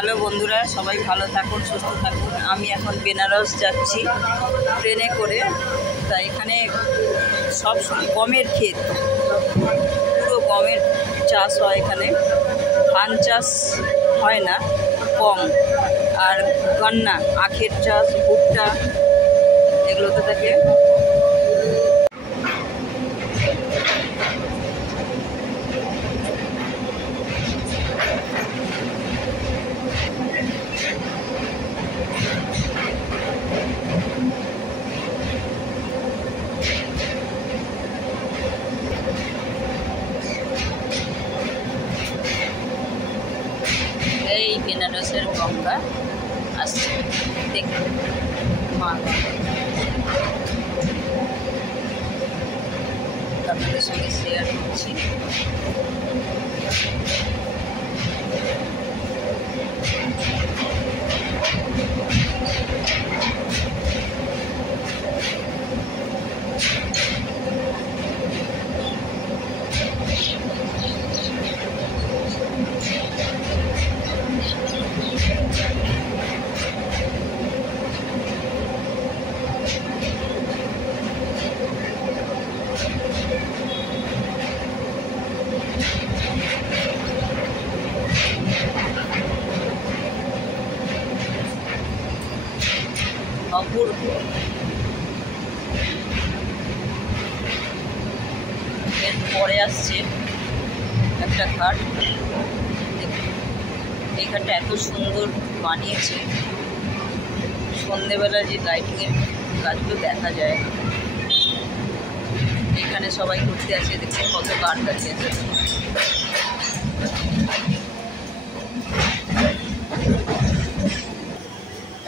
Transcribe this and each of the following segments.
Hello বন্ধুরা, সবাই ভালো থাকুন, সুস্থ থাকুন। আমি এখন বেনারস যাচ্ছি ট্রেনে করে। তা এখানে সব গমের ক্ষেত, পুরো গমের চাষ হয় এখানে। ধান চাষ হয় না, কম। আর গন্না, আখের চাষ, ভুট্টা এগুলোতে থাকে। এই বেনারসের গঙ্গা আসছে, দেখুন মা। আপনাদের সঙ্গে শেয়ার করছি। অপূর্ব। এরপরে আসছে একটা ঘাট। এই ঘাটটা এত সুন্দর বানিয়েছে, সন্ধেবেলা যে লাইটিংয়ের কাজগুলো দেখা যায়। এখানে সবাই ঘুরতে আসে, দেখছে কত গাছ আছে।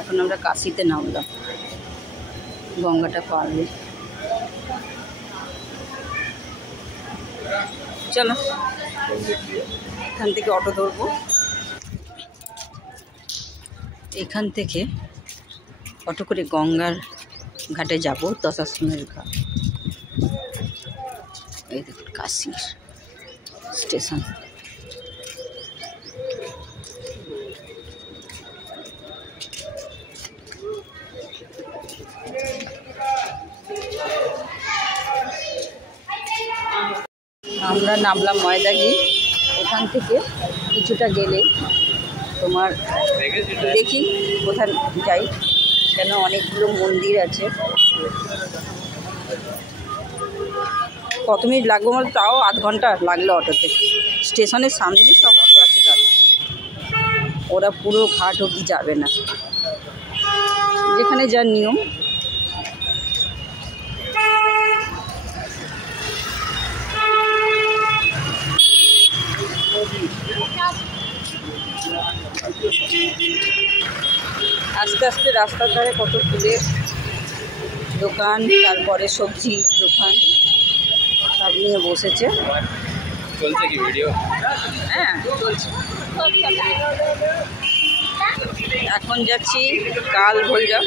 এখন আমরা কাশিতে নামলাম গঙ্গাটা পারবে। চলো এখান থেকে অটো ধরবো। এখান থেকে অটো করে গঙ্গার ঘাটে যাব, দশাশ্রমের ঘাট। এই দেখুন কাশির স্টেশন। আমরা নামলাম ময়দাগি। এখান থেকে কিছুটা গেলে তোমার দেখি কোথায় যাই, কেন অনেকগুলো মন্দির আছে। কত মিনিট লাগবে বল? তাও আধ ঘন্টা লাগলো অটোতে। স্টেশনের সামনেই সব অটো আছে, তার ওরা পুরো ঘাট অবধি যাবে না, যেখানে যার নিয়ম। আস্তে আস্তে রাস্তার ধারে কত ফুলের দোকান, তারপরে সবজি দোকান সব নিয়ে বসেছে। চলছে কি ভিডিও? হ্যাঁ চলছে। এখন যাচ্ছি কাল ভৈরব।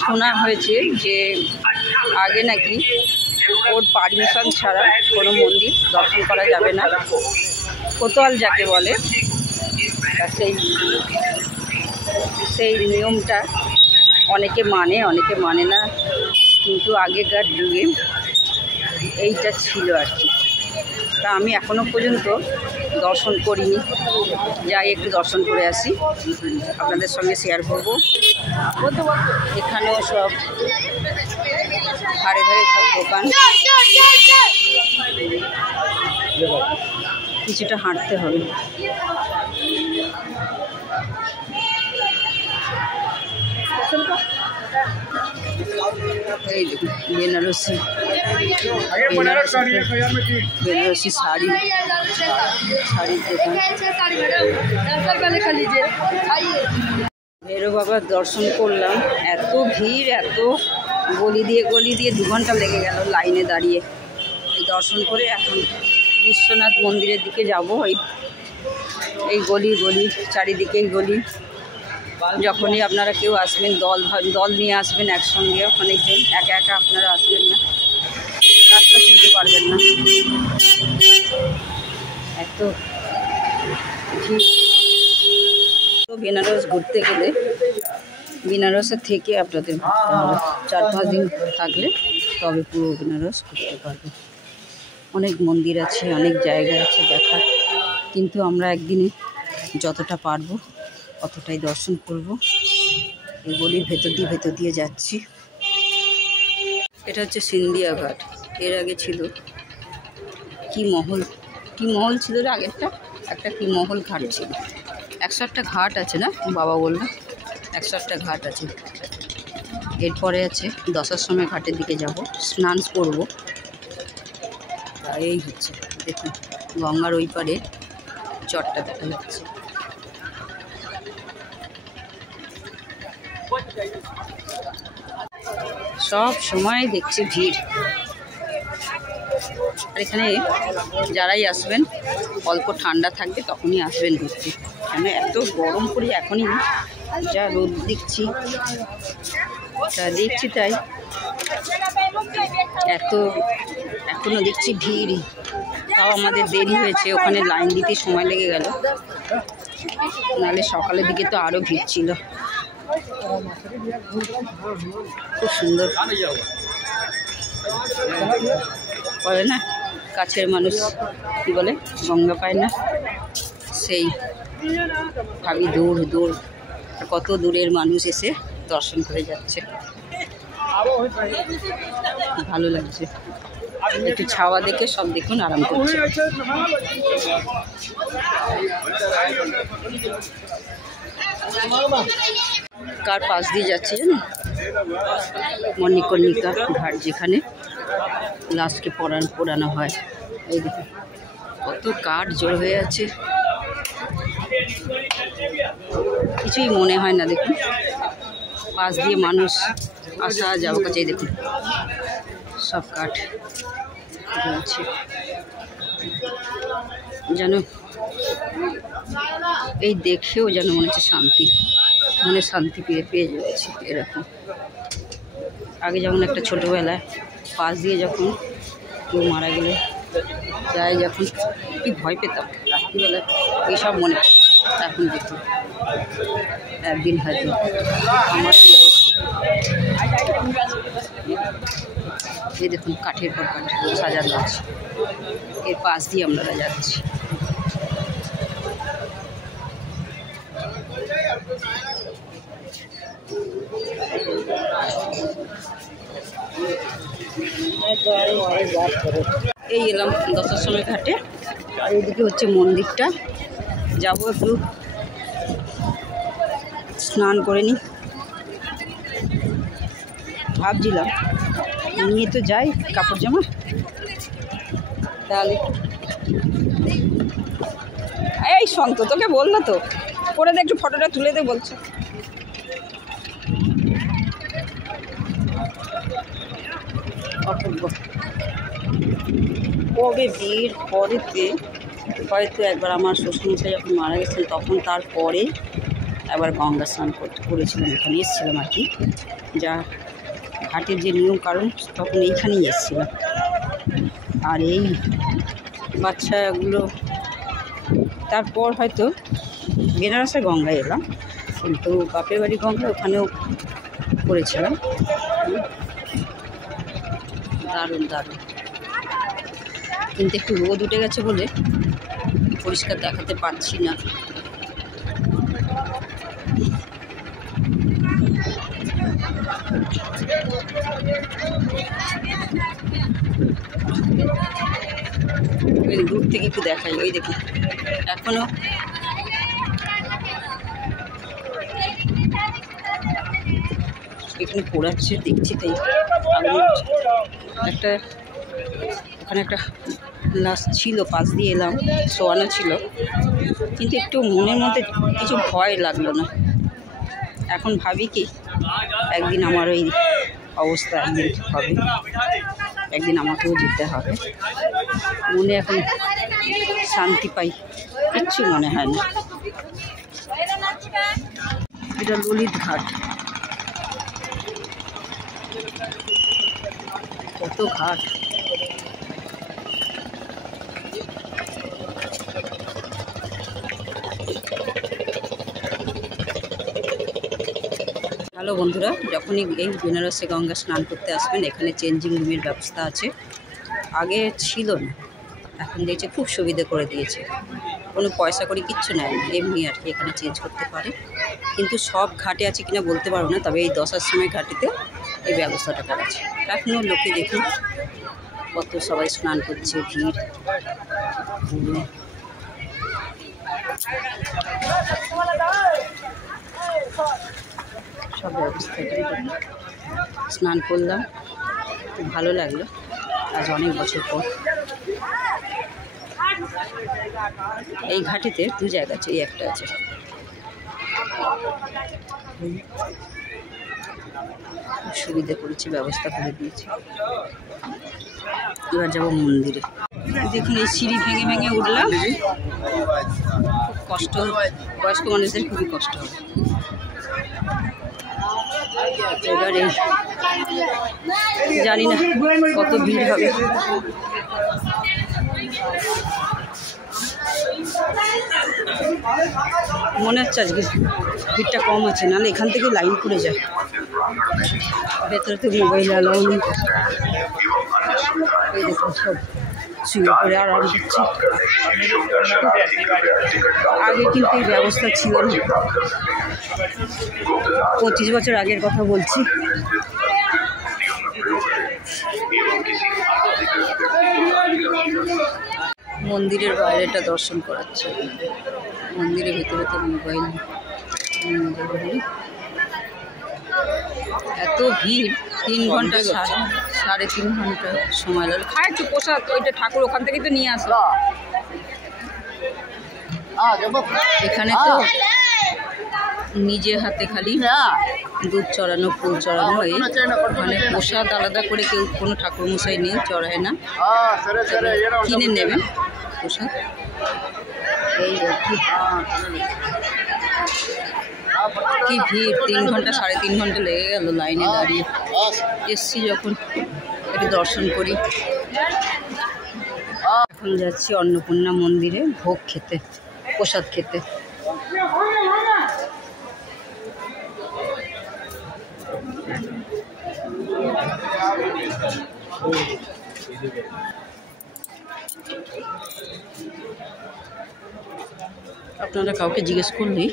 শোনা হয়েছে যে আগে নাকি ওর পারমিশন ছাড়া কোনো মন্দির দর্শন করা যাবে না, কোতোয়াল যাকে বলে। সেই নিয়মটা অনেকে মানে, অনেকে মানে না, কিন্তু আগেকার যুগে এইটা ছিল আর কি। তা আমি এখনও পর্যন্ত দর্শন করিনি, যাই একটু দর্শন করে আসি, আপনাদের সঙ্গে শেয়ার করব। এখানেও সব ধারে ধারে সব দোকান, কিছুটা হাঁটতে হবে। এই দেখুন বেনারসি শাড়ির দোকান। ভৈরব বাবার দর্শন করলাম, এত ভিড়, এত গলি দিয়ে 2 ঘন্টা লেগে গেল লাইনে দাঁড়িয়ে। এই দর্শন করে এখন বিশ্বনাথ মন্দিরের দিকে যাব। এই গলি চারিদিকেই গলি। যখনই আপনারা কেউ আসবেন, দল নিয়ে আসবেন একসঙ্গে, অনেকজন, একা একা আপনারা আসবেন না, রাস্তা চিনতে পারবেন না, এত ভিড়। তো বেনারস ঘুরতে গেলে বেনারসে থেকে আপনাদের ঘুরতে হবে, 4-5 দিন থাকলে তবে পুরো বেনারস ঘুরতে পারবে। অনেক মন্দির আছে, অনেক জায়গা আছে দেখার, কিন্তু আমরা একদিনে যতটা পারবো অতটাই দর্শন করব। এই গলির ভেতর দিয়ে যাচ্ছি। এটা হচ্ছে সিন্ধিয়া ঘাট। এর আগে ছিল কি মহল ছিল রে আগেরটা, একটা কি মহল ঘাট ছিল। 108টা ঘাট আছে না, বাবা বললো 108টা ঘাট আছে। এরপরে আছে দশাশ্রমের ঘাটের দিকে যাব, স্নান করবো। এই হচ্ছে দেখুন গঙ্গার ওই পারে চটটা দেখা যাচ্ছে। সব সময় দেখছি ভিড়। আর এখানে যারাই আসবেন অল্প ঠান্ডা থাকবে তখনই আসবেন ঘুরতে, কেন এত গরম পড়ে এখনই যা রোদ দেখছি তাই এখনো দেখছি ভিড়। তাও আমাদের দেরি হয়েছে, ওখানে লাইন দিতে সময় লেগে গেল, নাহলে সকালের দিকে তো আরও ভিড় ছিল। খুব সুন্দর বলে না, কাছের মানুষ কি বলে গঙ্গা পায় না, সেই ভাবি দূর কত দূরের মানুষ এসে দর্শন করে যাচ্ছে, ভালো লাগছে। একটু ছাওয়া দেখে সব দেখুন আরাম করছে। কার পাশ দিয়ে যাচ্ছে জানেন, মণিকর্ণিকা ঘাট, যেখানে লাশকে পোড়ানো হয়। এই দেখুন কত কাঠ জড়ো হয়ে আছে, কিছুই মনে হয় না। দেখুন পাশ দিয়ে মানুষ আসা যাওয়া কাছে, দেখুন সব কাঠ জ্বলছে, যেন এই দেখেও যেন মনে হচ্ছে মনে শান্তি পেয়ে যাচ্ছে। এরকম আগে যেমন একটা ছোটোবেলায় পাশ দিয়ে যখন কেউ মারা গেলে যাই, যখন কি ভয় পেতাম রাত্রিবেলা, এইসব মনে, এখন দেখুন একদিন হয়তো আমার এই দেখুন কাঠের পর কাঠ সাজানো আছে, এর পাশ দিয়ে আমরা যাচ্ছি। এই এলাম দশাশ্রমের ঘাটে, আর এদিকে হচ্ছে মন্দিরটা, যাবো একটু স্নান করে নি। ভাবছিলাম নিয়ে তো যাই কাপড় জামা, তাহলে এই সন্ত তোকে বললো তো করে দে, একটু ফটোটা তুলে দে বলছে। অপূর্ব কবে ভিড়, পরেতে হয়তো একবার আমার শ্বশুরমশাই যখন মারা গেছিলেন তখন, তারপরে একবার গঙ্গা স্নান করেছিলাম, এখানে এসেছিলাম আর কি, যা ঘাটের যে নিয়ম কারণ তখন এইখানেই এসেছিলাম। আর এই বাচ্চাগুলো তারপর হয়তো বেনারসে গঙ্গায় এলাম, কিন্তু বাপের বাড়ি গঙ্গা ওখানেও করেছিলাম। দারুণ কিন্তু একটু রোদ উঠে গেছে বলে পরিষ্কার দেখাতে পারছি না। দূর থেকে একটু দেখাই, ওই দেখুন এখনো এখানে পোড়াচ্ছে দেখছি, তাই একটা ওখানে একটা লাশ ছিল, পাশ দিয়ে এলাম, শোয়ানো ছিল, কিন্তু একটু মনের মধ্যে কিছু ভয় লাগলো না। এখন ভাবি কি একদিন আমার ওই অবস্থা একদিন হবে, একদিন আমাকেও যেতে হবে, মনে এখন শান্তি পাই, কিচ্ছু মনে হয় না। এটা ললিত ঘাট, কত ঘাট, হ্যালো বন্ধুরা, যখনই এই বেনারসে গঙ্গা স্নান করতে আসবেন, এখানে চেঞ্জিং রুমের ব্যবস্থা আছে। আগে ছিল না, এখন দেখছি খুব সুবিধে করে দিয়েছে। কোনো পয়সা করে কিচ্ছু নেয় না, এমনি আর কি এখানে চেঞ্জ করতে পারে। কিন্তু সব ঘাটে আছে কিনা বলতে পারবো না, তবে এই 10টার সময় ঘাটেতে এই ব্যবস্থাটা করা আছে। এখনও লোকে দেখুন কত সবাই স্নান করছে, ভিড়। সব ব্যবস্থা স্নান করলাম, খুব ভালো লাগলো আজ অনেক বছর পর। এই ঘাটিতে 2 জায়গা আছে, এই একটা আছে। খুব সুবিধা করেছে, ব্যবস্থা করে দিয়েছে। এবার যাবো মন্দিরে। দেখুন এই সিঁড়ি ভেঙে ভেঙে উঠলাম, খুব কষ্ট, বয়স্ক মানুষদের খুবই কষ্ট হবে। এবারে জানি না কত ভিড় হবে। মনে হচ্ছে আজকে ভিড়টা কম আছে, নাহলে এখান থেকে লাইন পড়ে যায়। ভেতরে তো মোবাইল অ্যালাউ নেই। এই দেখুন সব শুয়ে পড়ে আরাম করছে। আগে কিন্তু এই ব্যবস্থা ছিল না, 25 বছর আগের কথা বলছি। মন্দিরের বাইরেটা দর্শন করাচ্ছে, মন্দিরের ভেতরে তো মোবাইল। এত ভিড়, 3 ঘন্টা, 3.5 ঘন্টা সময় লাগলো। খায় একটু প্রসাদ, ওইটা ঠাকুর ওখান থেকে তো নিয়ে আসে। এখানে তো নিজে হাতে খালি দুধ চড়ানো, ফুল চড়ানো, এই মানে প্রসাদ আলাদা করে কেউ কোনো ঠাকুর মশাই নেই, চড়ায় না, কিনে নেবেন প্রসাদ। এই কি ভিড়, 3 ঘন্টা 3.5 ঘন্টা লেগে গেল লাইনে দাঁড়িয়ে। এসছি যখন একটু দর্শন করি। এখন যাচ্ছি অন্নপূর্ণা মন্দিরে ভোগ খেতে, প্রসাদ খেতে। আপনারা কাউকে জিজ্ঞেস করলেই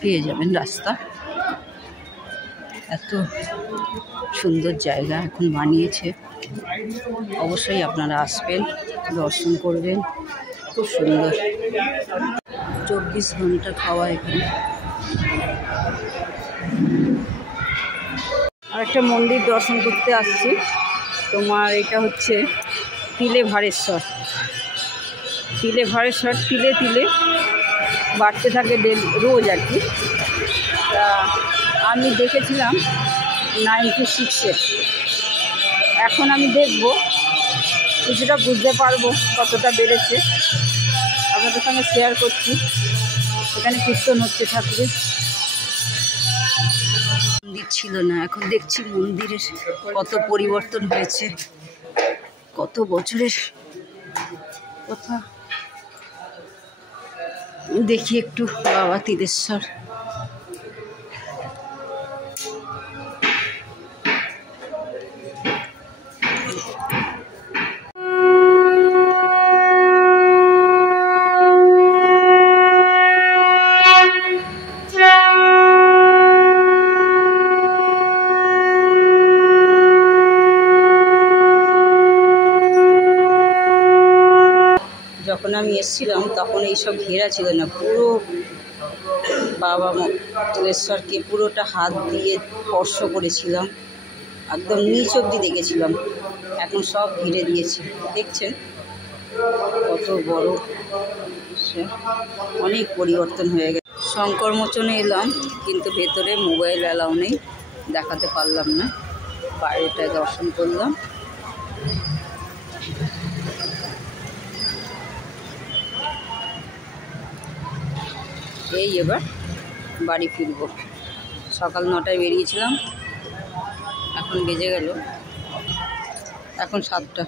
পেয়ে যাবেন রাস্তা। এত সুন্দর জায়গা এখন বানিয়েছে, অবশ্যই আপনারা আসবেন, দর্শন করবেন, খুব সুন্দর। 24 ঘন্টা খাওয়া এখানে। আরেকটা মন্দির দর্শন করতে আসছি, তোমার এটা হচ্ছে তিলেভারেশ্বর। তিলেভারেশ্বর তিলে তিলে বাড়তে থাকে রোজ আর কি। তা আমি দেখেছিলাম 96-এ, এখন আমি দেখব, কিছুটা বুঝতে পারবো কতটা বেড়েছে, আপনাদের সঙ্গে শেয়ার করছি। এখানে কীর্তন হচ্ছে ঠাকুরের। মন্দির ছিল না, এখন দেখছি মন্দিরের কত পরিবর্তন হয়েছে, কত বছরের কথা। দেখি একটু বাবা তিলেশ্বর। যখন আমি এসেছিলাম তখন এইসব ঘেরা ছিল না, পুরো বাবা তিলেশ্বরকে পুরোটা হাত দিয়ে স্পর্শ করেছিলাম, একদম নিচ অবধি দেখেছিলাম। এখন সব ঘিরে দিয়েছে, দেখছেন কত বড়, অনেক পরিবর্তন হয়ে গেছে। শঙ্কর মোচনে এলাম, কিন্তু ভেতরে মোবাইল অ্যালাউ নেই, দেখাতে পারলাম না। বাইরেটায় দর্শন করলাম। এই এবার বাড়ি ফিরব। সকাল 9টায় বেরিয়েছিলাম, এখন বেজে গেল এখন 7টা।